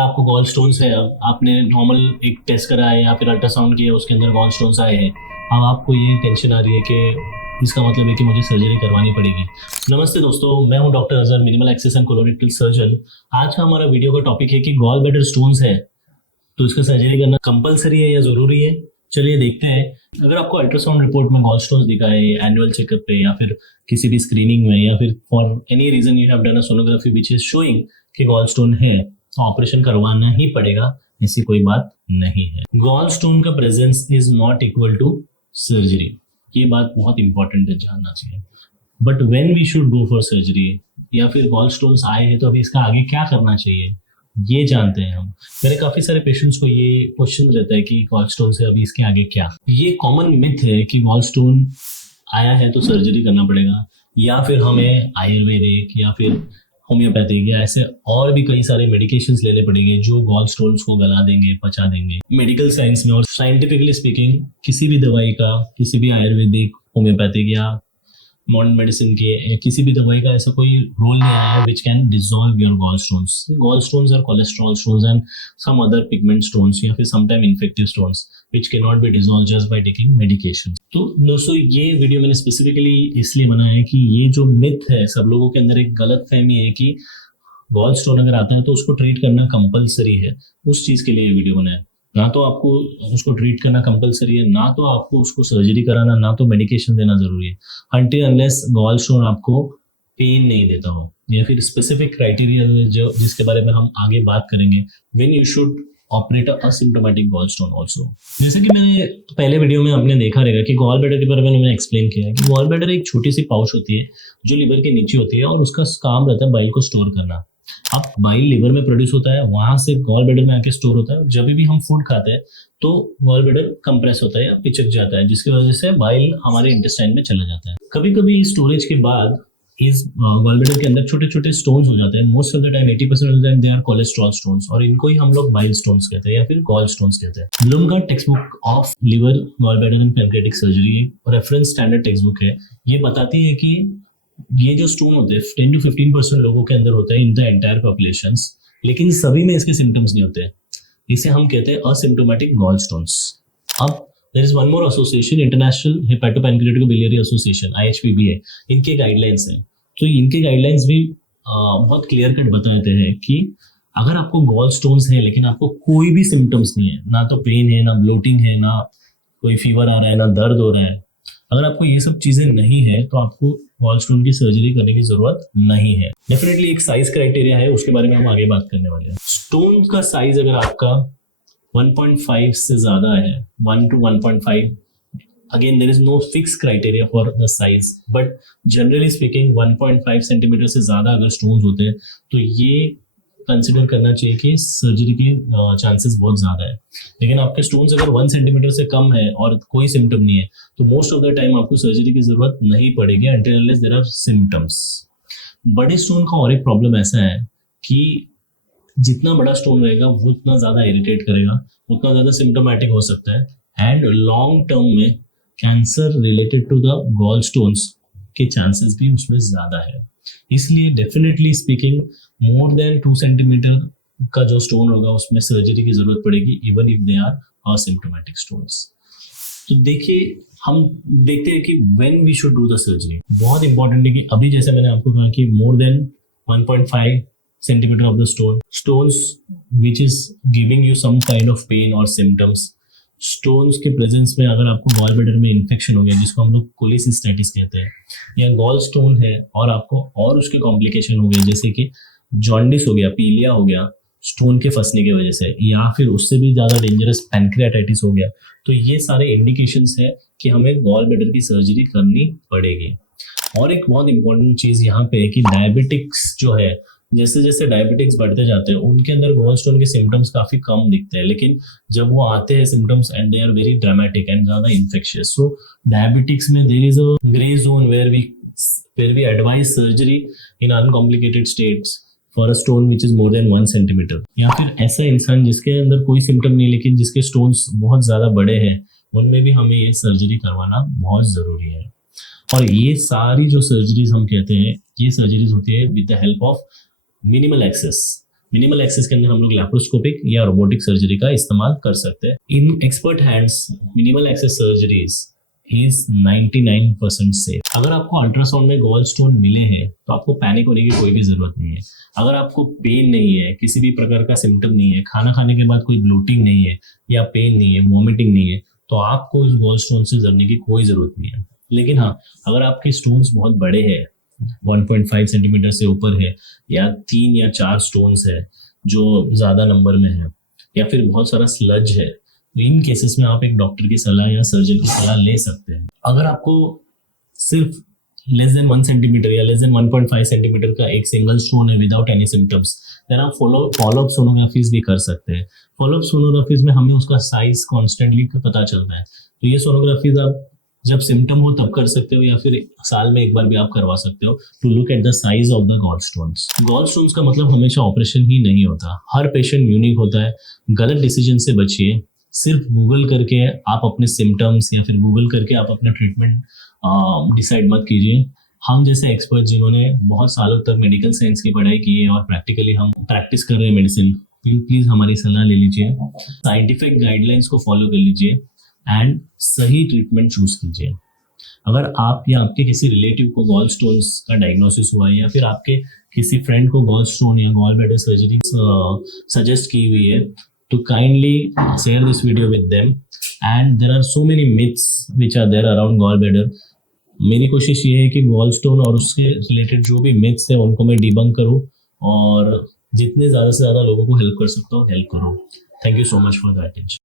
आपको gall stones है, अब आपने नॉर्मल एक टेस्ट करा है या फिर अल्ट्रासाउंड किया, उसके अंदर गॉल स्टोन्स आए हैं, अब आपको ये टेंशन आ रही है कि इसका मतलब है कि मुझे सर्जरी करवानी पड़ेगी। नमस्ते दोस्तों, मैं हूं doctor Azhar, minimal access and colorectal surgeon. आज का हमारा वीडियो का टॉपिक है कि गॉल ब्लैडर स्टोन्स है तो इसका सर्जरी करना कंपलसरी है या जरूरी है। चलिए देखते हैं। अगर आपको अल्ट्रासाउंड रिपोर्ट में गॉल स्टोन्स दिखा है एनुअल चेकअप पे या फिर किसी भी स्क्रीनिंग में या फिर for any reason you have done a sonography which is showing कि गॉल स्टोन है, तो ऑपरेशन करवाना ही पड़ेगा, ऐसी कोई बात नहीं है। गॉल स्टोन का presence is not equal to surgery, ये बात बहुत इंपॉर्टेंट है, जानना चाहिए। But when we should go for surgery या फिर गॉल स्टोन्स आए हैं तो अभी इसका आगे क्या करना चाहिए ये जानते हैं हम। मेरे काफी सारे पेशेंट्स को ये क्वेश्चन रहता है कि गॉल स्टोन से अभी इसके आगे क्या। ये कॉमन मिथ है कि गॉल स्टोन आया है तो सर्जरी करना पड़ेगा या फिर हमें आयुर्वेदिक या फिर होम्योपैथिक या ऐसे और भी कई सारे मेडिकेशंस लेने पड़ेंगे जो गॉल स्टोन्स को गला देंगे, पचा देंगे। मेडिकल साइंस में और साइंटिफिकली स्पीकिंग किसी भी दवाई का, किसी भी आयुर्वेदिक, होम्योपैथिक या मॉडर्न मेडिसिन के या किसी भी दवाई का ऐसा कोई रोल नहीं आया है which can dissolve your gall stones. Gall stones are cholesterol stones and some other pigment stones या फिर sometime infective stones which can not be dissolve just by taking medication. तो दोस्तों ये वीडियो मैंने स्पेसिफिकली इसलिए बनाया है कि ये जो मिथ है, सब लोगों के अंदर एक गलत फहमी है कि गॉल स्टोन अगर आता है तो उसको ट्रीट करना कंपलसरी है, उस चीज के लिए ये वीडियो बनाया। ना तो आपको उसको ट्रीट करना कंपलसरी है, ना तो आपको उसको सर्जरी कराना, ना तो मेडिकेशन देना जरूरी है, अनटिल अनलेस गॉल स्टोन आपको पेन नहीं देता हो या फिर स्पेसिफिक क्राइटेरिया जो जिसके बारे में हम आगे बात करेंगे, when you should operate asymptomatic gall stone also. जैसे कि मैंने पहले वीडियो में आपने देखा रहेगा कि गॉल ब्लैडर के बारे में मैंने एक्सप्लेन किया है कि गॉल ब्लैडर एक छोटी सी पाउच होती है जो लिवर के नीचे होती है और उसका काम रहता है बाइल को स्टोर करना। अब बाइल लिवर में प्रोड्यूस होता है, वहां से गॉल ब्लैडर में आके स्टोर होता है। जब भी हम फूड खाते हैं तो गॉल ब्लैडर कंप्रेस होता है या पिचक जाता है, जिसकी वजह से बाइल हमारे इंटेस्टाइन में चला जाता है। कभी कभी स्टोरेज के बाद इस गॉल ब्लैडर के अंदर छोटे छोटे स्टोन्स हो जाते हैं। Most of the time 80% of the time they are cholesterol stones और इनको ही हम लोग बाइल स्टोन्स कहते हैं या फिर गॉल स्टोन्स कहते हैं। ब्लूम का text book of liver, gall bladder and pancreatic surgery reference standard text book है। ये बताती है कि ये जो स्टोन होते हैं 10 to 15% लोगों के अंदर होता है इन द एंटायर पॉपुलेशन, लेकिन सभी में इसके सिम्टम्स नहीं होते। इसे हम कहते हैं असिम्प्टोमेटिक गॉल स्टोन्स। अब there is one more association, international hepatopancreatic association, IHPBA, इनके गाइडलाइंस हैं। तो इनके गाइडलाइंस भी बहुत क्लियर कट बताते हैं कि अगर आपको गॉल स्टोन्स है लेकिन आपको कोई भी सिम्टम्स नहीं है, ना तो पेन है, ना ब्लोटिंग है, ना कोई फीवर आ रहा है, ना दर्द हो रहा है, अगर आपको ये सब चीजें नहीं है तो आपको गॉल स्टोन की सर्जरी करने की जरूरत नहीं है। डेफिनेटली एक साइज क्राइटेरिया है, उसके बारे में हम आगे बात करने वाले हैं। स्टोन का साइज अगर आपका 1.5 से ज्यादा है, 1 to 1.5, again there is no fix criteria for the size, but generally speaking 1.5 centimetre से ज्यादा अगर स्टोन्स होते हैं तो ये कंसिडर करना चाहिए कि सर्जरी के चांसेस बहुत ज्यादा है। लेकिन आपके स्टोन्स अगर 1 सेंटीमीटर से कम है और कोई सिम्टम नहीं है तो मोस्ट ऑफ द टाइम आपको सर्जरी की जरूरत नहीं पड़ेगी until unless there are symptoms. बड़े स्टोन का और एक प्रॉब्लम ऐसा है कि जितना बड़ा स्टोन रहेगा वो उतना ज्यादा इरिटेट करेगा, उतना ज्यादा सिम्टोमेटिक हो सकता है एंड लॉन्ग टर्म में cancer related to the gall stones के चांसेस भी उसमें ज्यादा है। इसलिए definitely speaking more than 2 centimetre का जो स्टोन होगा उसमें सर्जरी की जरूरत पड़ेगी, even if they are asymptomatic stones. तो देखिए, हम देखते हैं कि when we should do the surgery. बहुत इंपॉर्टेंट है कि अभी जैसे मैंने आपको कहा कि more than 1.5 centimetre of the stones which is giving you some kind of pain और सिम्टम्स, स्टोन्स के प्रेजेंस में अगर आपको गॉल ब्लैडर में इन्फेक्शन हो गया जिसको हम लोग कोलिसिस्टेटिस कहते हैं, या गॉल स्टोन है और आपको और उसके कॉम्प्लिकेशन हो गए जैसे कि जॉन्डिस हो गया, पीलिया हो गया स्टोन के फंसने की वजह से, या फिर उससे भी ज्यादा डेंजरस पैनक्रियाटाइटिस हो गया, तो ये सारे इंडिकेशंस है कि हमें गॉल ब्लैडर की सर्जरी करनी पड़ेगी। और एक बहुत इंपॉर्टेंट चीज यहाँ पे है कि डायबिटिक्स जो है, जैसे जैसे डायबिटिक्स बढ़ते जाते हैं उनके अंदर गॉल स्टोन के सिम्टम्स काफी कम दिखते हैं, लेकिन जब वो आते हैं symptoms and they are very dramatic and ज्यादा इन्फेक्शियस। सो डायबिटिक्स में there is a grey zone where we advise surgery in uncomplicated states for a stone which is more than 1 centimetre. या फिर ऐसा इंसान जिसके अंदर कोई सिम्टम नहीं लेकिन जिसके स्टोन्स बहुत ज्यादा बड़े हैं, उनमें भी हमें ये सर्जरी करवाना बहुत जरूरी है। और ये सारी जो सर्जरीज हम कहते हैं, ये सर्जरीज होती है with the help of minimal access. Minimal access के अंदर हम लोग लैप्रोस्कोपिक या रोबोटिक सर्जरी का इस्तेमाल कर सकते हैं। In expert hands minimal access surgeries is 99% safe. अगर आपको अल्ट्रासाउंड में गॉल स्टोन मिले हैं तो आपको पैनिक होने की कोई भी जरूरत नहीं है। अगर आपको पेन नहीं है, किसी भी प्रकार का सिम्टम नहीं है, खाना खाने के बाद कोई ब्लोटिंग नहीं है या पेन नहीं है, वॉमिटिंग नहीं है, तो आपको इस गॉल स्टोन से जरने की कोई जरूरत नहीं है। लेकिन हाँ, अगर आपके स्टोन्स बहुत बड़े हैं, 1.5 सेंटीमीटर से ऊपर है, या 3 या 4 स्टोन्स है जो ज्यादा नंबर में है, या फिर बहुत सारा स्लज है, तो इन केसेस में आप एक डॉक्टर की सलाह या सर्जन की सलाह ले सकते हैं। अगर आपको सिर्फ लेस देन 1 सेंटीमीटर या लेस देन 1.5 सेंटीमीटर का एक सिंगल स्टोन है विदाउट एनी सिम्टम्स, देन आप फॉलोअप सोनोग्राफीज भी कर सकते हैं। फॉलोअप सोनोग्राफीज में हमें उसका साइज कॉन्स्टेंटली पता चलता है। तो ये सोनोग्राफीज आप जब सिम्टम हो तब कर सकते हो, या फिर साल में एक बार भी आप करवा सकते हो, to look at the size of the gall stones. Gall stones का मतलब हमेशा ऑपरेशन ही नहीं होता, हर पेशेंट यूनिक होता है। गलत डिसीजन से बचिए। सिर्फ गूगल करके आप अपने सिम्टम्स या फिर गूगल करके आप अपना ट्रीटमेंट डिसाइड मत कीजिए। हम जैसे एक्सपर्ट जिन्होंने बहुत सालों तक मेडिकल साइंस की पढ़ाई की है और प्रैक्टिकली हम प्रैक्टिस कर रहे हैं मेडिसिन, प्लीज हमारी सलाह ले लीजिए, साइंटिफिक गाइडलाइंस को फॉलो कर लीजिए एंड सही ट्रीटमेंट चूज कीजिए। अगर आप या आपके किसी रिलेटिव को गॉल स्टोन्स का डायग्नोसिस हुआ है, या फिर आपके किसी फ्रेंड को गॉल स्टोन या गॉल ब्लैडर सर्जरी सजेस्ट की हुई है, तो kindly share this video with them, and there are so many myths which are there around gallbladder। मेरी कोशिश ये है कि गॉल स्टोन और उसके रिलेटेड जो भी मिथ्स है उनको मैं डिबंक करूं और जितने ज़्यादा से ज़्यादा लोगों को हेल्प कर सकता हूँ हेल्प करूं। Thank you so much for the attention.